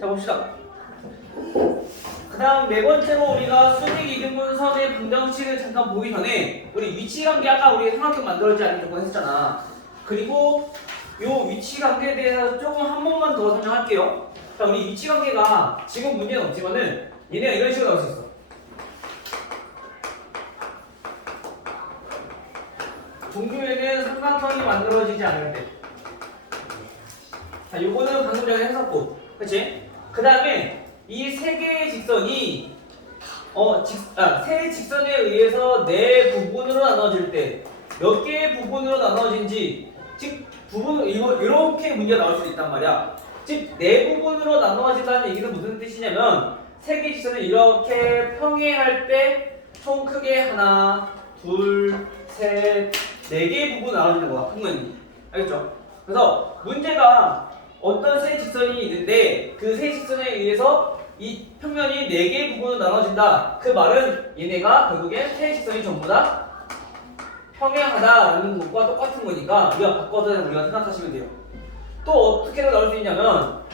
자 봅시다. 그 다음 네 번째로 우리가 수직 이등분선의 방정식을 잠깐 보기 전에 우리 위치관계 아까 우리 삼각형 만들어지지 않는 조건 했잖아. 그리고 요 위치관계에 대해서 조금 한 번만 더 설명할게요. 자 우리 위치관계가 지금 문제는 없지만은 얘네가 이런 식으로 나올 수 있어. 종류에는 삼각형이 만들어지지 않을 때. 자 요거는 방금 전에 했었고 그치? 그 다음에 이 세 개의 직선이 세 직선에 의해서 네 부분으로 나눠질 때 몇 개의 부분으로 나눠진지 즉 부분 이렇게 문제가 나올 수도 있단 말이야. 즉 네 부분으로 나눠진다는 얘기는 무슨 뜻이냐면 세 개 직선을 이렇게 평행할 때 총 크게 하나, 둘, 셋, 네 개의 부분 나눠지는 거야. 평면이. 알겠죠? 그래서 문제가 어떤 세 직선이 있는데 그 세 직선에 의해서 이 평면이 네 개의 부분으로 나눠진다. 그 말은 얘네가 결국엔 세 직선이 전부 다 평행하다라는 것과 똑같은 거니까 우리가 바꿔서 우리가 생각하시면 돼요. 또 어떻게 나올 수 있냐면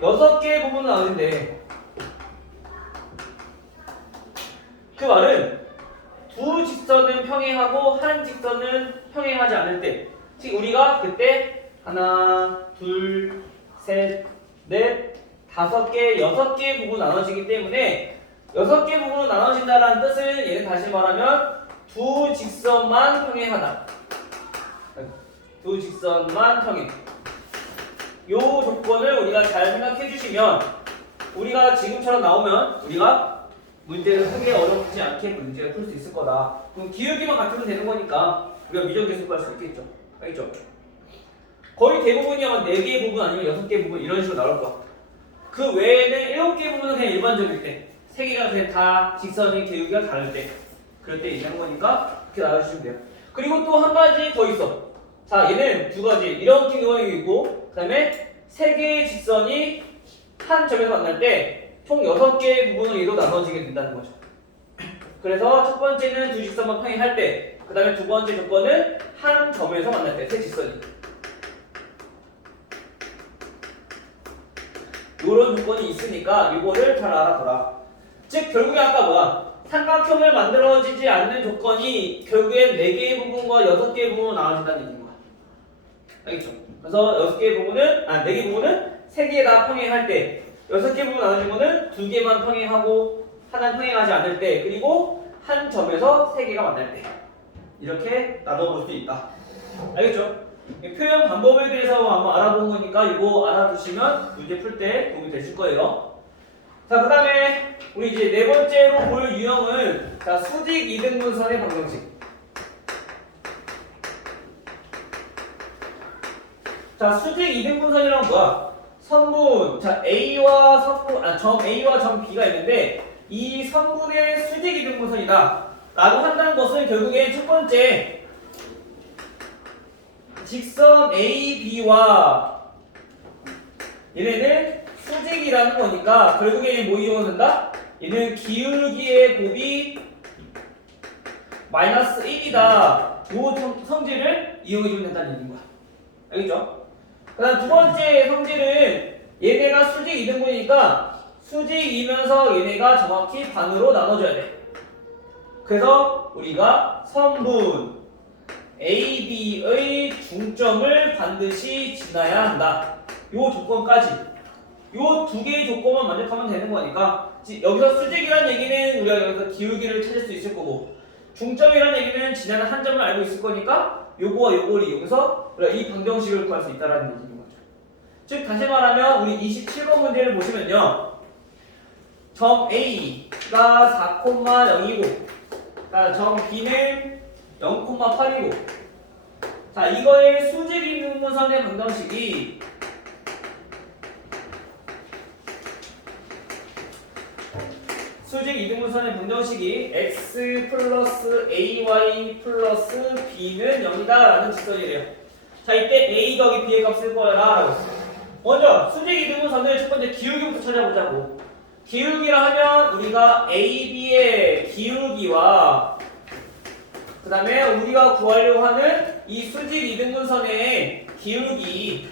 6개의 부분으로 나오는데 그 말은 두 직선은 평행하고 한 직선은 평행하지 않을 때 즉 우리가 그때 하나, 둘, 셋, 넷, 5개, 6개의 부분 나눠지기 때문에 6개 부분으로 나눠진다는 뜻은 얘는 다시 말하면 두 직선만 평행하다. 두 직선만 평행. 요 조건을 우리가 잘 생각해 주시면 우리가 지금처럼 나오면 우리가 문제를 크게 어렵지 않게 문제를 풀 수 있을 거다. 그럼 기울기만 같으면 되는 거니까 우리가 미정계수할 수 있겠죠. 알겠죠? 거의 대부분이 아마 4개의 부분 아니면 6개의 부분 이런 식으로 나올 거야. 그 외에는 7개의 부분은 그냥 일반적일 때 3개가 다 직선의 기울기가 다를 때 그럴 때 얘기하는 거니까 그렇게 나눠주시면 돼요. 그리고 또 한 가지 더 있어. 자 얘는 두 가지 이렇게 그림이 있고 그 다음에 3개의 직선이 한 점에서 만날 때 총 6개의 부분으로 얘도 나눠지게 된다는 거죠. 그래서 첫 번째는 두 직선만 평행할 때 그 다음에 두 번째 조건은 한 점에서 만날 때 세 직선이 이런 조건이 있으니까 이거를 잘 알아둬라. 즉 결국에 아까 뭐야? 삼각형을 만들어지지 않는 조건이 결국엔 4개의 부분과 6개의 부분으로 나눠진다는 얘기인 거야. 알겠죠? 그래서 6개의 부분은 4개의 부분은 3개 다 평행할 때 6개 부분 나눠진 거는 2개만 평행하고 하나는 평행하지 않을 때 그리고 한 점에서 3개가 만날 때 이렇게 나눠볼 수 있다. 알겠죠? 표현 방법에 대해서 한번 알아본 거니까 이거 알아두시면 문제 풀 때 도움이 되실 거예요. 자, 그 다음에 우리 이제 네 번째로 볼 유형은 자, 수직 이등분선의 방정식. 자, 수직 이등분선이란 뭐야? 선분, 자 A와 점 A와 점 B가 있는데 이 선분의 수직 이등분선이다 라고 한다는 것은 결국엔 첫 번째 직선 AB와 얘네는 수직이라는 거니까 결국에 뭐 이용한다? 얘는 기울기의 곱이 마이너스 1이다. 요 성질을 이용해주면 된다는 얘기인 거야. 알겠죠? 그 다음 두 번째 성질은 얘네가 수직 이등분이니까 수직이면서 얘네가 정확히 반으로 나눠줘야 돼. 그래서 우리가 선분 AB의 중점을 반드시 지나야 한다. 요 조건까지 요 두 개의 조건만 만족하면 되는 거니까 여기서 수직이라는 얘기는 우리가 여기서 기울기를 찾을 수 있을 거고 중점이라는 얘기는 지나는 한 점을 알고 있을 거니까 요거와 요거를 이용해서 우리가 이 방정식을 구할 수 있다는 얘기인 거죠. 즉 다시 말하면 우리 27번 문제를 보시면요. 점 A가 4,0이고 점 B는 0,8이고 자 이거의 수직 이등분선의 방정식이 수직 이등분선의 방정식이 x 플러스 ay 플러스 b는 0이다 라는 직선이래요. 자 이때 a 더하기 b의 값을 구하라 라고 했어요. 먼저 수직 이등분선을 첫 번째 기울기부터 찾아보자고. 기울기라 하면 우리가 AB의 기울기와 그 다음에 우리가 구하려고 하는 이 수직 이등분선의 기울기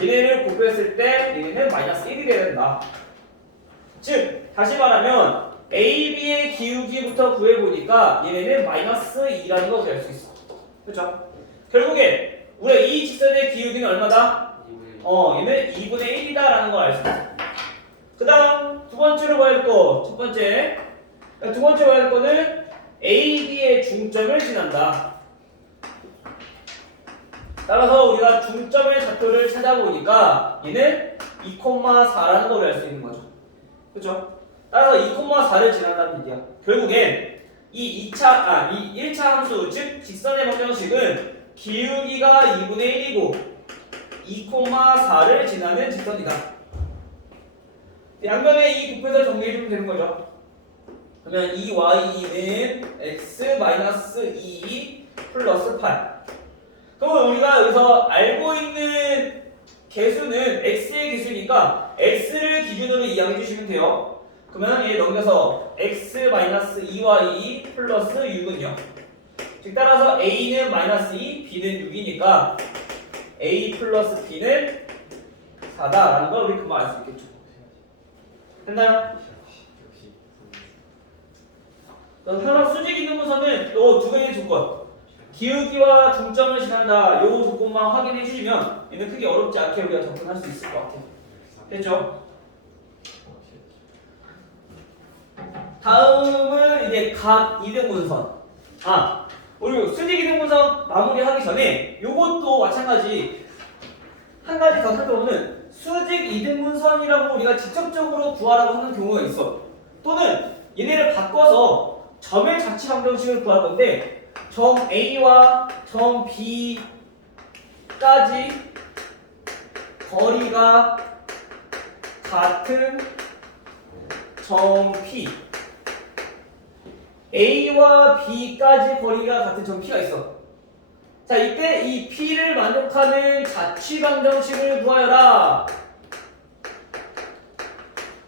얘네를 곱했을 때 얘네는 마이너스 1이 돼야 된다. 즉 다시 말하면 AB의 기울기부터 구해보니까 얘네는 마이너스 2라는 걸 구할 수 있어. 그렇죠? 결국에 우리가 이 직선의 기울기는 얼마다? 얘는 2분의 1이다라는 걸 알 수 있어. 그 다음 두 번째로 봐야 할 거, 첫 번째 두 번째 봐야 할 거는 AB의 중점을 지난다. 따라서 우리가 중점의 좌표를 찾아보니까 얘는 2,4라는 걸 알 수 있는 거죠. 그렇죠? 따라서 2,4를 지난다는 얘기야. 결국엔 이 1차 함수, 즉 직선의 방정식은 기울기가 2분의 1이고 2,4를 지나는 직선이다. 양변에 이 곱해서 정리해주면 되는 거죠. 그러면 2y는 x-2 플러스 8. 그러면 우리가 여기서 알고 있는 개수는 x의 개수니까 x를 기준으로 이해해 주시면 돼요. 그러면 얘 넘겨서 x-2y 플러스 6은요. 즉 따라서 a는 마이너스 2, b는 6이니까 a 플러스 b는 4다라는 걸 우리 금방 알 수 있겠죠. 됐나요? 항상 수직 이등분선은 요 두 개의 조건, 기울기와 중점을 지난다, 요 조건만 확인해 주시면 얘는 크게 어렵지 않게 우리가 접근할 수 있을 것 같아요. 됐죠? 다음은 이제 각 이등분선. 우리 수직 이등분선 마무리하기 전에 요것도 마찬가지 한 가지 더 살펴보면 수직 이등분선이라고 우리가 직접적으로 구하라고 하는 경우가 있어. 또는 얘네를 바꿔서 점의 자치 방정식을 구할 건데 점 A와 점 B까지 거리가 같은 점 P, A와 B까지 거리가 같은 점 P가 있어. 자, 이때 이 P를 만족하는 자치 방정식을 구하여라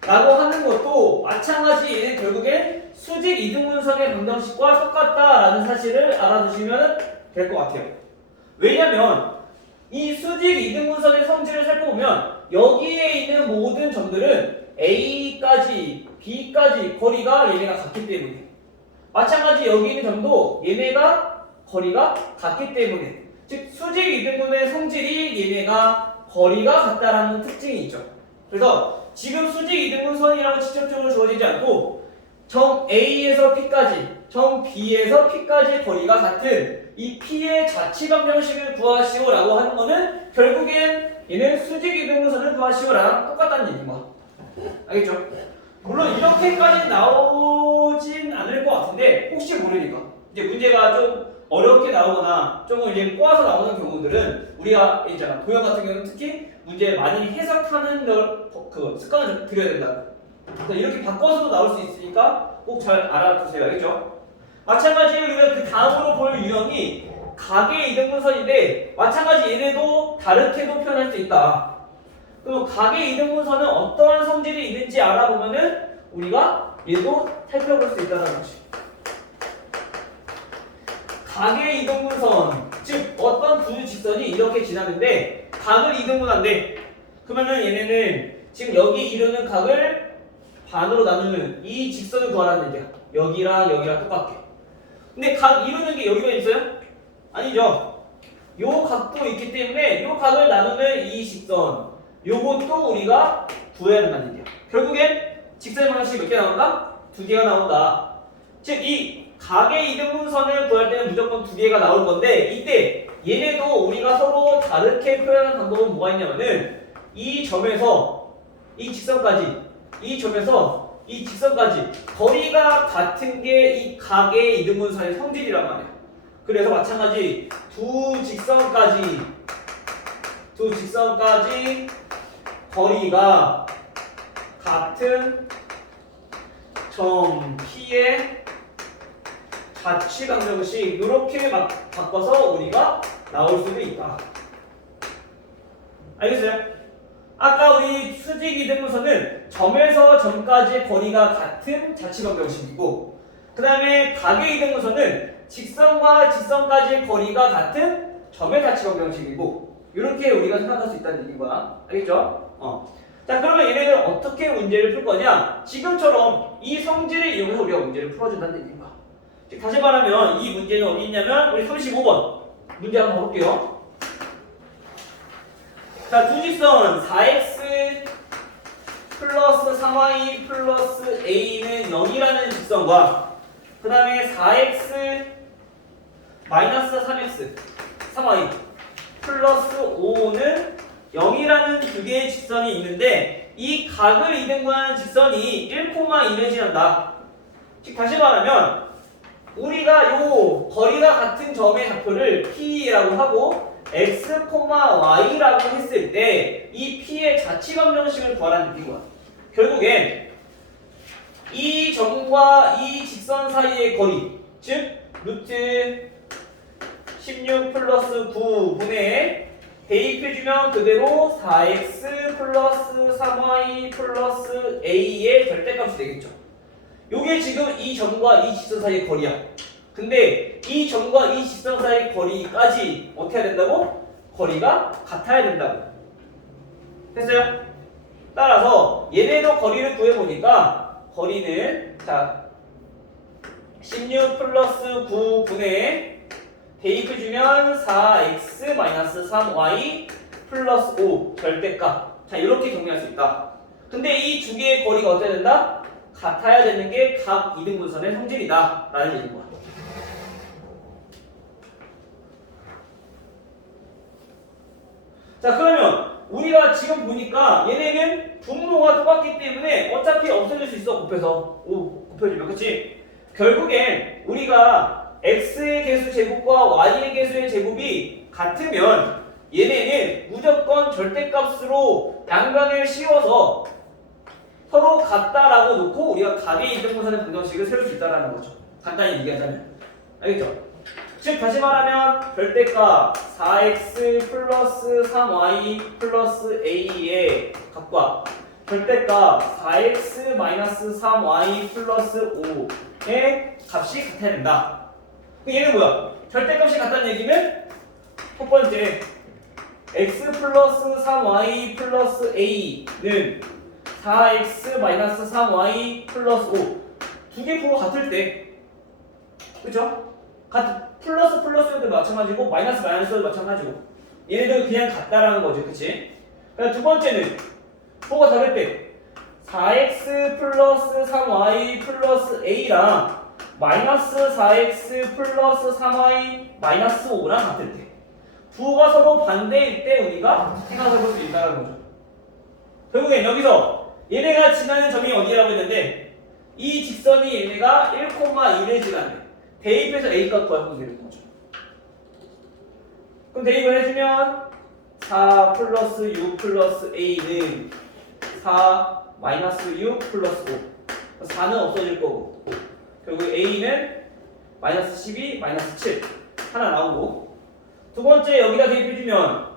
라고 하는 것도 마찬가지 얘는 결국엔 수직 이등분선의 방정식과 똑같다라는 사실을 알아두시면 될 것 같아요. 왜냐면 이 수직 이등분선의 성질을 살펴보면 여기에 있는 모든 점들은 A까지 B까지 거리가 얘네가 같기 때문에, 마찬가지 여기 있는 점도 얘네가 거리가 같기 때문에, 즉 수직 이등분의 성질이 얘네가 거리가 같다라는 특징이 있죠. 그래서 지금 수직 이등분선이라고 직접적으로 주어지지 않고 점 A에서 P까지, 점 B에서 P까지 거리가 같은 이 P의 자치 방정식을 구하시오라고 하는 거는 결국엔 얘는 수직 이등분선을 구하시오랑 똑같다는 얘기인 거야. 알겠죠? 물론 이렇게까지 나오진 않을 것 같은데 혹시 모르니까 이제 문제가 좀 어렵게 나오거나 조금 이제 꼬아서 나오는 경우들은 우리가 있잖아, 도형 같은 경우는 특히 문제 많이 해석하는 그 습관을 들여야 된다. 그래서 이렇게 바꿔서도 나올 수 있으니까 꼭 잘 알아두세요. 알겠죠? 마찬가지로 우리가 그 다음으로 볼 유형이 각의 이등분선인데 마찬가지 얘네도 다르게도 표현할 수 있다. 그리고 각의 이등분선은 어떠한 성질이 있는지 알아보면은 우리가 얘도 살펴볼 수 있다는 거지. 각의 이등분선, 즉 어떤 두 직선이 이렇게 지나는데 각을 이등분한대. 그러면은 얘네는 지금 여기 이루는 각을 반으로 나누는 이 직선을 구하라는 얘기야. 여기랑 여기랑 똑같게. 근데 각 이루는 게 여기만 있어요? 아니죠. 요 각도 있기 때문에 요 각을 나누는 이 직선, 요것도 우리가 구해야 된다는 얘기야. 결국엔 직선의 방정식이 몇 개 나온다? 두 개가 나온다. 즉 이 각의 이등분선을 구할 때는 무조건 두 개가 나올 건데 이때 얘네도 우리가 서로 다르게 표현하는 방법은 뭐가 있냐면은 이 점에서 이 직선까지, 이 점에서 이 직선까지 거리가 같은 게 이 각의 이등분선의 성질이란 말이야. 그래서 마찬가지 두 직선까지 거리가 같은 점 P의 자치 방정식 이렇게 바꿔서 우리가 나올 수도 있다. 알겠어요? 아까 우리 수직 이등분선은 점에서 점까지 거리가 같은 자치 방정식이고, 그 다음에 각의 이등분선은 직선과 직선까지 거리가 같은 점의 자치 방정식이고, 이렇게 우리가 생각할 수 있다는 얘기인 거야. 알겠죠? 자, 그러면 얘네들 어떻게 문제를 풀 거냐? 지금처럼 이 성질을 이용해서 우리가 문제를 풀어준다는 얘기인 거야. 즉, 다시 말하면 이 문제는 어디 있냐면 우리 35번 문제 한번 볼게요. 자, 두 직선 4x 플러스 3y 플러스 a는 0이라는 직선과 그 다음에 4x 마이너스 3x 3y 플러스 5는 0이라는 두 개의 직선이 있는데 이 각을 이등분하는 직선이 1,2를 지난다. 즉 다시 말하면 우리가 요 거리가 같은 점의 좌표를 P라고 하고 x, y라고 했을 때 이 P의 자치방정식을 구하라는 얘기인 거야. 결국엔 이 점과 이 직선 사이의 거리, 즉 루트 16 플러스 9분의 대입해주면 그대로 4x 플러스 3y 플러스 a의 절대값이 되겠죠. 요게 지금 이 점과 이 직선 사이의 거리야. 근데 이 점과 이 직선 사이의 거리까지 어떻게 해야 된다고? 거리가 같아야 된다고. 됐어요? 따라서 얘네도 거리를 구해보니까 거리는 자 16 플러스 9분의 대입해주면 4x 마이너스 3y 플러스 5 절대값. 자, 이렇게 정리할 수 있다. 근데 이 두 개의 거리가 어때야 된다? 같아야 되는 게 각 이등분선의 성질이다 라는 얘기인 거야. 자, 그러면 우리가 지금 보니까 얘네는 분모가 똑같기 때문에 어차피 없어질 수 있어. 곱해주면. 그치? 결국엔 우리가 x의 개수 제곱과 y의 개수의 제곱이 같으면 얘네는 무조건 절대값으로 양변을 씌워서 서로 같다라고 놓고 우리가 각의 이등분선의 방정식을 세울 수 있다는 거죠. 간단히 얘기하자면. 알겠죠? 즉 다시 말하면 절대값 4x 플러스 3y 플러스 a의 값과 절대값 4x 마이너스 3y 플러스 5의 값이 같아야 된다. 얘는 뭐야? 절대값이 같다는 얘기는 첫 번째 x 플러스 3y 플러스 a는 4x 마이너스 3y 플러스 5 두 개 부호 같을 때, 그쵸? 플러스 플러스도 마찬가지고 마이너스 마이너스도 마찬가지고 얘네들 그냥 같다라는 거죠. 그치? 그럼 두 번째는 부호가 다를 때 4x 플러스 3y 플러스 a랑 마이너스 4x 플러스 3y 마이너스 5랑 같을 때 부호가 서로 반대일 때 우리가 생각해 볼 수 있다는 거죠. 결국엔 여기서 얘네가 지나는 점이 어디라고 했는데 이 직선이 얘네가 1,1을 지나는 대입해서 a값 구하면 되는 거죠. 그럼 대입을 해주면 4 플러스 6 플러스 a는 4 마이너스 6 플러스 5 4는 없어질 거고 결국 a는 마이너스 12 마이너스 7 하나 나오고 두 번째 여기다 대입해주면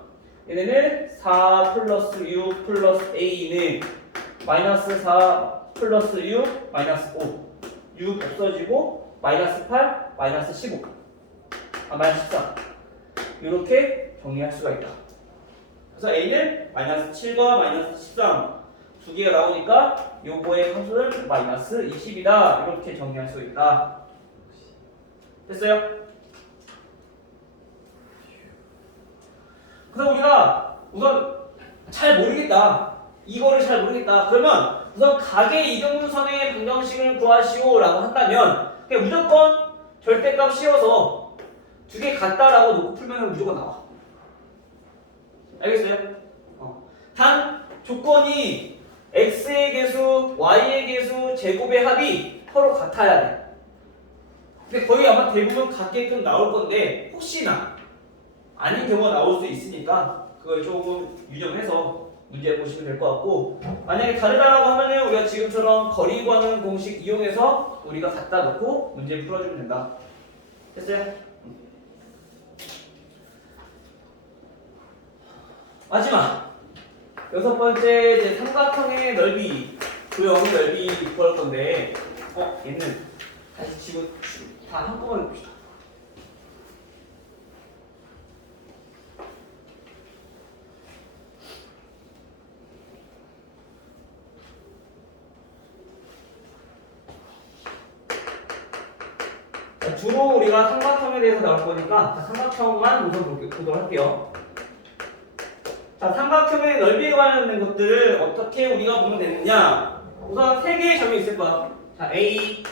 얘네는 4 플러스 6 플러스 a는 마이너스 4 플러스 6 마이너스 5 6 없어지고 마이너스 8 마이너스 15 마이너스 14 이렇게 정리할 수가 있다. 그래서 a는 마이너스 7과 마이너스 13 두 개가 나오니까 요거의 함수는 마이너스 20이다 이렇게 정리할 수 있다. 됐어요? 그래서 우리가 우선 잘 모르겠다. 이거를 잘 모르겠다. 그러면 우선 각의 이등분선의 방정식을 구하시오 라고 한다면 그냥 무조건 절대값 씌워서 두 개 같다라고 놓고 풀면 무조건 나와. 알겠어요? 단 조건이 x의 개수, y의 개수, 제곱의 합이 서로 같아야 돼. 근데 거의 아마 대부분 같게끔 나올 건데 혹시나 아닌 경우가 나올 수 있으니까 그걸 조금 유념해서 문제 보시면 될 것 같고 만약에 다르다라고 하면은 우리가 지금처럼 거리 구하는 공식 이용해서 우리가 갖다 놓고 문제 풀어주면 된다. 됐어요? 마지막 여섯 번째 이제 삼각형의 넓이 도형의 넓이 구할 건데 얘는 다시 지금 다 한꺼번에 봅시다. 주로 우리가 삼각형에 대해서 나올 거니까 자, 삼각형만 우선 보도록 할게요. 자, 삼각형의 넓이에 관련된 것들을 어떻게 우리가 보면 되느냐? 우선 세 개의 점이 있을 거야. 자, A,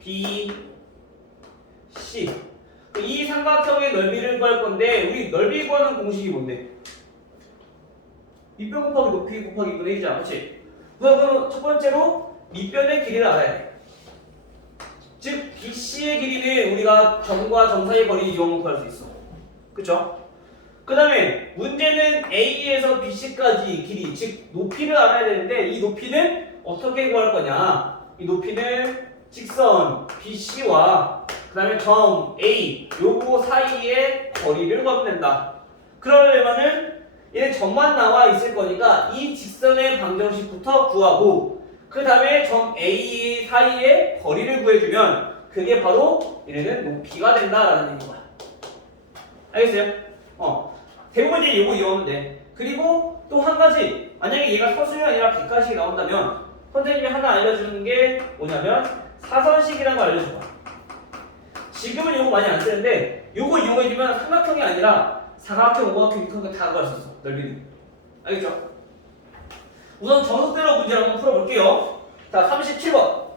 B, C. 이 삼각형의 넓이를 구할 건데 우리 넓이 구하는 공식이 뭔데? 밑변 곱하기 높이 곱하기 2분의 1이잖아, 그렇지? 그럼 첫 번째로 밑변의 길이를 알아야 돼. 즉 BC의 길이는 우리가 점과 점 사이의 거리 이용을 구할 수 있어. 그쵸? 그 다음에 문제는 A에서 BC까지 길이, 즉 높이를 알아야 되는데 이 높이는 어떻게 구할 거냐? 이 높이는 직선 BC와 그 다음에 점 A 요거 사이의 거리를 구하면 된다. 그러려면은 얘는 점만 나와 있을 거니까 이 직선의 방정식부터 구하고 그 다음에 점 A 사이의 거리를 구해주면 그게 바로 얘네는 높이가 된다라는 얘기인 거야. 알겠어요? 대부분 이제 이거 이용하면 돼. 그리고 또 한 가지, 만약에 얘가 서술이 아니라 객관식이 나온다면 선생님이 하나 알려주는 게 뭐냐면 사선식이라는 걸 알려줘봐. 지금은 이거 많이 안 쓰는데 이거 이용해주면 삼각형이 아니라 사각형, 오각형, 육각형 다 구할 수 있어. 넓이는. 알겠죠? 우선 정석대로 문제를 한번 풀어볼게요. 자, 37번.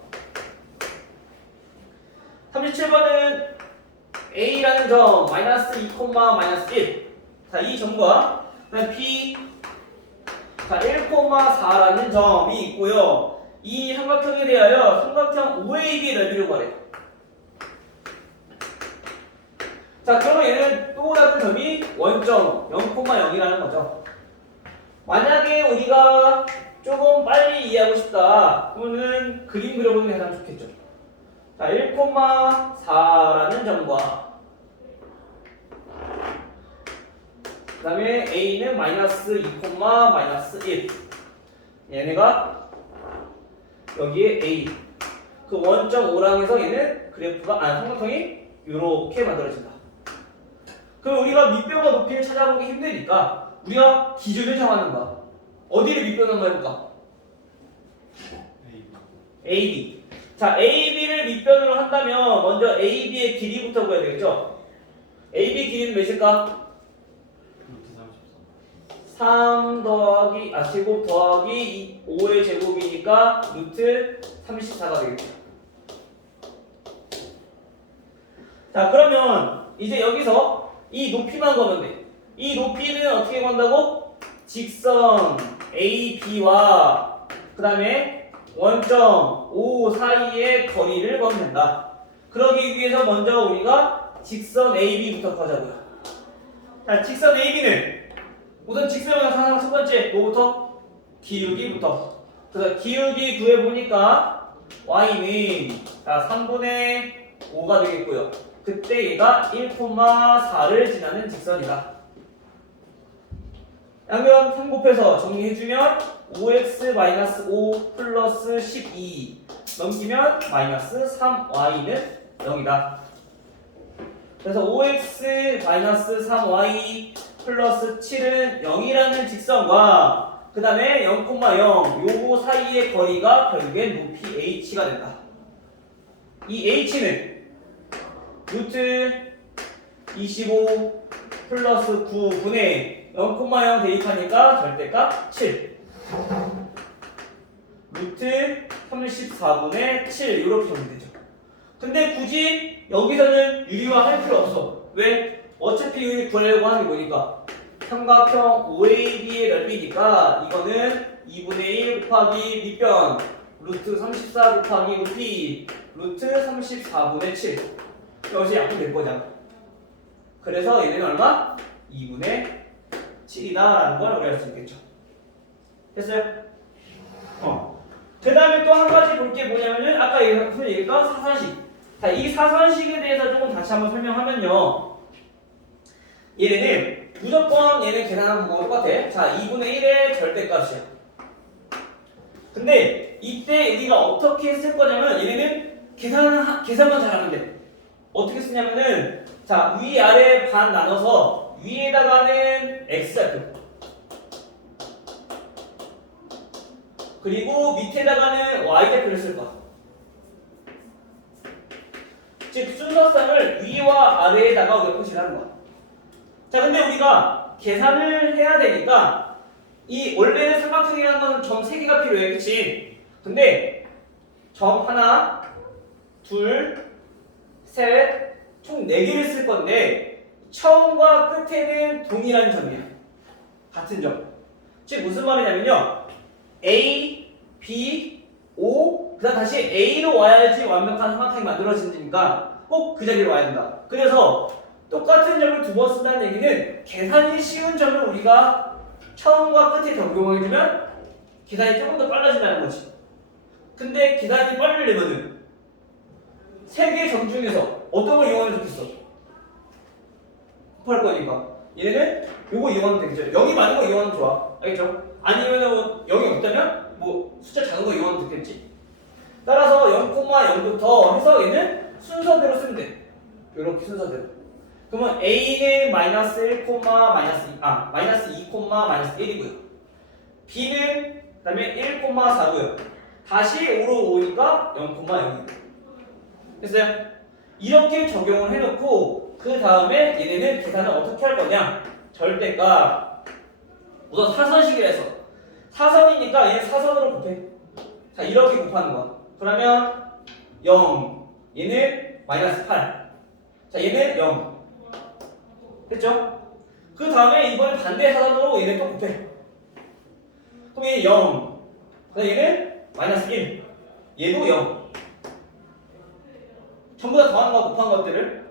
37번은 A라는 점 마이너스 2, 마이너스 1. 자, 이 점과 그다음 B 자, 1,4라는 점이 있고요. 이 삼각형에 대하여 삼각형 OAB의 넓이를 구하래요. 자, 그러면 얘는 또 다른 점이 원점 0,0이라는 거죠. 만약에 우리가 조금 빨리 이해하고 싶다 그러면 그림 그려보는 게 가장 좋겠죠. 자, 1,4라는 점과 그 다음에 A는 마이너스 2, 마이너스 1 얘네가 여기에 A 그 원점 O랑에서 얘는 그래프가 삼각형이 이렇게 만들어진다. 그럼 우리가 밑변과 높이를 찾아보기 힘드니까 우리가 기준을 정하는 거야. 어디를 밑변 한번 해볼까? AB. 자, AB를 밑변으로 한다면 먼저 AB의 길이부터 구해야 되겠죠? AB 길이는 몇일까? 3 더하기 제곱 더하기 5의 제곱이니까 루트 34가 되겠죠. 자, 그러면 이제 여기서 이 높이만 구하면 돼. 이 높이는 어떻게 구한다고? 직선 AB와 그 다음에 원점 O 사이의 거리를 구하면 된다. 그러기 위해서 먼저 우리가 직선 AB부터 구하자고요. 자, 직선 AB는 우선 직선을 하나 첫 번째 뭐부터? 기울기부터. 그래서 기울기 구해보니까 y는 3분의 5가 되겠고요. 그때 얘가 1,4를 지나는 직선이다. 양변 3 곱해서 정리해주면 5x-5 플러스 12 넘기면 마이너스 3y는 0이다. 그래서 5x-3y 플러스 7은 0이라는 직선과 그 다음에 0,0 요거 사이의 거리가 결국엔 높이 h가 된다. 이 h는 루트 25 플러스 9분의 0,0 대입하니까 절대값 7 루트 34분의 7 이렇게 적으면 되죠. 근데 굳이 여기서는 유리화할 필요 없어. 왜? 어차피 유리 구하려고 하는 게 뭐니까 삼각형 OAB의 넓이니까 이거는 2분의 1 곱하기 밑변 루트 34 곱하기 높이 루트 34분의 7 여기서 약분될 거잖아. 그래서 얘는 얼마? 2분의 7이다 라는 걸 우리가 알 수 있겠죠. 됐어요? 그 다음에 또 한 가지 볼 게 뭐냐면은 아까 무슨 얘기했던 사선식. 자, 이 사선식에 대해서 조금 다시 한번 설명하면요. 얘는 무조건 얘는 계산하는 거 똑같아. 자, 2분의 1의 절대값이야. 근데 이때 우리가 어떻게 쓸 거냐면 얘네는 계산만 잘하면 돼. 어떻게 쓰냐면은 자, 위 아래 반 나눠서 위에다가는 x좌표 그리고 밑에다가는 y좌표를 쓸 거야. 즉 순서상을 위와 아래에다가 우리가 표시를 하는 거야. 자, 근데 우리가 계산을 해야 되니까 이 원래는 삼각형이라는 건 점 3개가 필요해, 그치? 근데 점 하나, 둘, 셋, 총 4개를 쓸 건데 처음과 끝에는 동일한 점이야. 같은 점. 즉 무슨 말이냐면요. A, B, O, 그 다음 다시 A로 와야지 완벽한 삼각형이 만들어지니까 꼭 그 자리로 와야 된다. 그래서 똑같은 점을 2번 쓴다는 얘기는 계산이 쉬운 점을 우리가 처음과 끝에 적용해주면 계산이 조금 더 빨라진다는 거지. 근데 계산이 빠르려면은 3개의 점 중에서 어떤 걸 이용하면 좋겠어? 곱할 거니까 얘네는 요거 이용하면 되겠죠. 0이 많은 거 이용하면 좋아. 알겠죠? 아니면 0이 없다면 뭐 숫자 작은 거 이용하면 좋겠지. 따라서 0,0부터 해서 얘는 순서대로 쓰면 돼. 요렇게 순서대로. 그러면 A는 마이너스 1, 마이너스 2, 마이너스 1이고요. B는 그 다음에 1, 4고요. 다시 5로 오니까 0,0이고요. 됐어요? 이렇게 적용을 해놓고 그 다음에 얘네는 계산을 어떻게 할 거냐? 절대값 우선 사선식이라 해서 사선이니까 얘는 사선으로 곱해. 자, 이렇게 곱하는 거야. 그러면 0 얘는 마이너스 8. 자, 얘는 0 됐죠? 그 다음에 이번에 반대 사선으로 얘네 또 곱해. 그럼 얘는 0 그 다음에 얘는 마이너스 1 얘도 0 전부 다 더하는 거 곱한 것들을.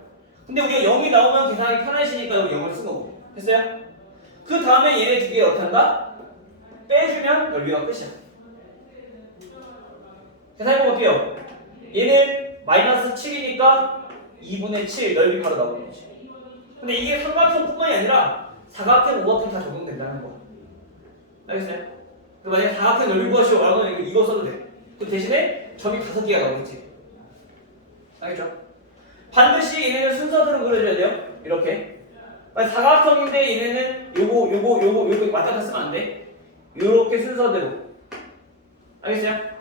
근데 우리가 0이 나오면 계산하기 편하시니까 0을 쓴 거고. 됐어요? 그 다음에 얘네 두 개 어떻게 한다? 빼주면 넓이가 끝이야. 계산해볼게요. 얘는 마이너스 7이니까 2분의 7 넓이 바로 나오는 거지. 근데 이게 삼각형뿐만이 아니라 사각형, 우각형 다 적용된다는 거야. 알겠어요? 만약에 사각형 넓이 구하시오 말고는 이거 써도 돼. 그 대신에 점이 5개가 나오겠지. 알겠죠? 반드시 얘네는 순서대로 그려줘야 돼요. 이렇게. 사각형인데 얘네는 요거 왔다 갔다 쓰면 안 돼. 요렇게 순서대로. 알겠어요?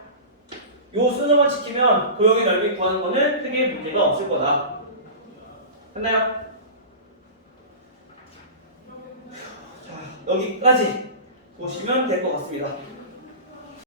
요 순서만 지키면 도형의 넓이 구하는 거는 크게 문제가 없을 거다. 됐나요? 자, 여기까지 보시면 될 것 같습니다.